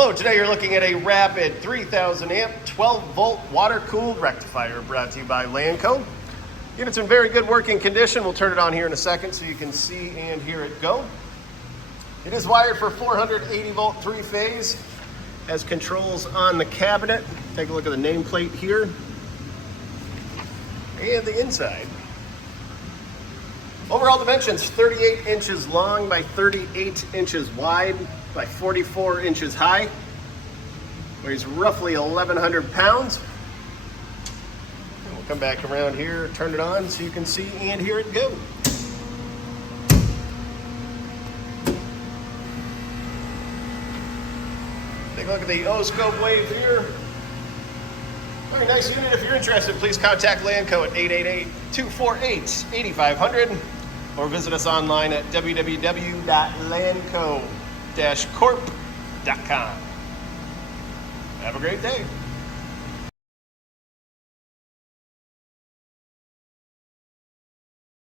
Hello, today you're looking at a Rapid 3000 amp 12 volt water cooled rectifier brought to you by Lanco. Unit's in very good working condition. We'll turn it on here in a second so you can see and hear it go. It is wired for 480 volt 3-phase. Has controls on the cabinet. Take a look at the nameplate here. And the inside. Overall dimensions, 38 inches long by 38 inches wide by 44 inches high. Weighs roughly 1,100 pounds. And we'll come back around here, turn it on so you can see and hear it go. Take a look at the O-scope wave here. Very nice unit. If you're interested, please contact Lanco at 888-248-8500 or visit us online at www.lanco-corp.com. Have a great day.